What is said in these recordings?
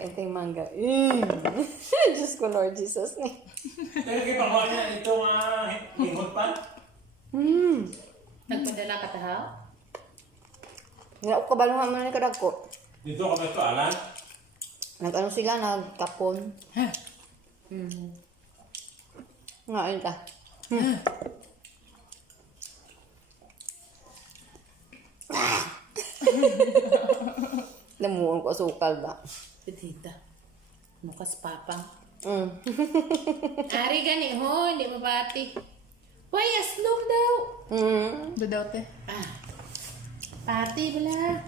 Kainting mangga. Diyos ko, Lord Jesus. Pero kayo pangkuha niya ito lingon pa? Nagpadala ka tahaw? Nga ako kabalungan man ni kadag ko. Dito kami ito, alan? Nag-ano sila, nagtapon. Nga, ayun ta. Lamuan ko asukal ba? Petita. Mukas papang. Mm. Ari gani ho, hindi mabati. Why, aslong daw. Dudote. Pati bala.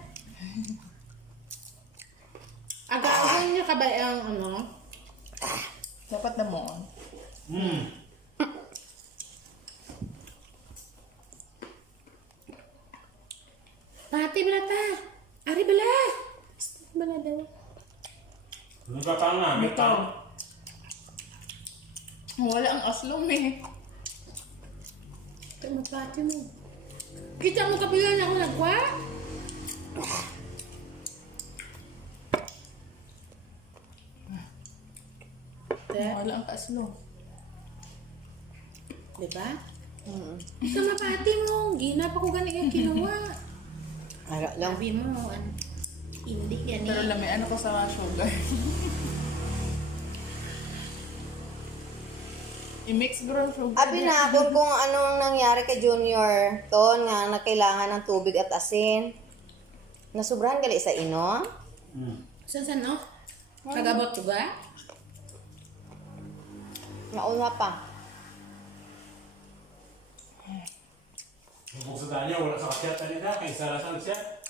Aga-agan niya ka ba ang ano? Dapat na mo. Pati bala ta. Ari bala. Aslong bala daw. Ano ka pa nga? May tao. Wala ang aslong eh. Ito mapati mo. Kita mo kapilan ako nagwa? Wala ang aslong. Diba? Ito mapati mo. Gina pa ko gani yung kinuha. Ara lang. Sabi mo, hindi gani. Pero lamay ano ko sa sugar. I-mix girl sugar. Abi na kung anong nangyari kay Junior to nga nakailangan ng tubig at asin. Nasubrahan gali sa ino? Saan no? Kagabot juga? Nauna pa. Kung sa danya, wala sa kasyat na nila, kay sarasan siya.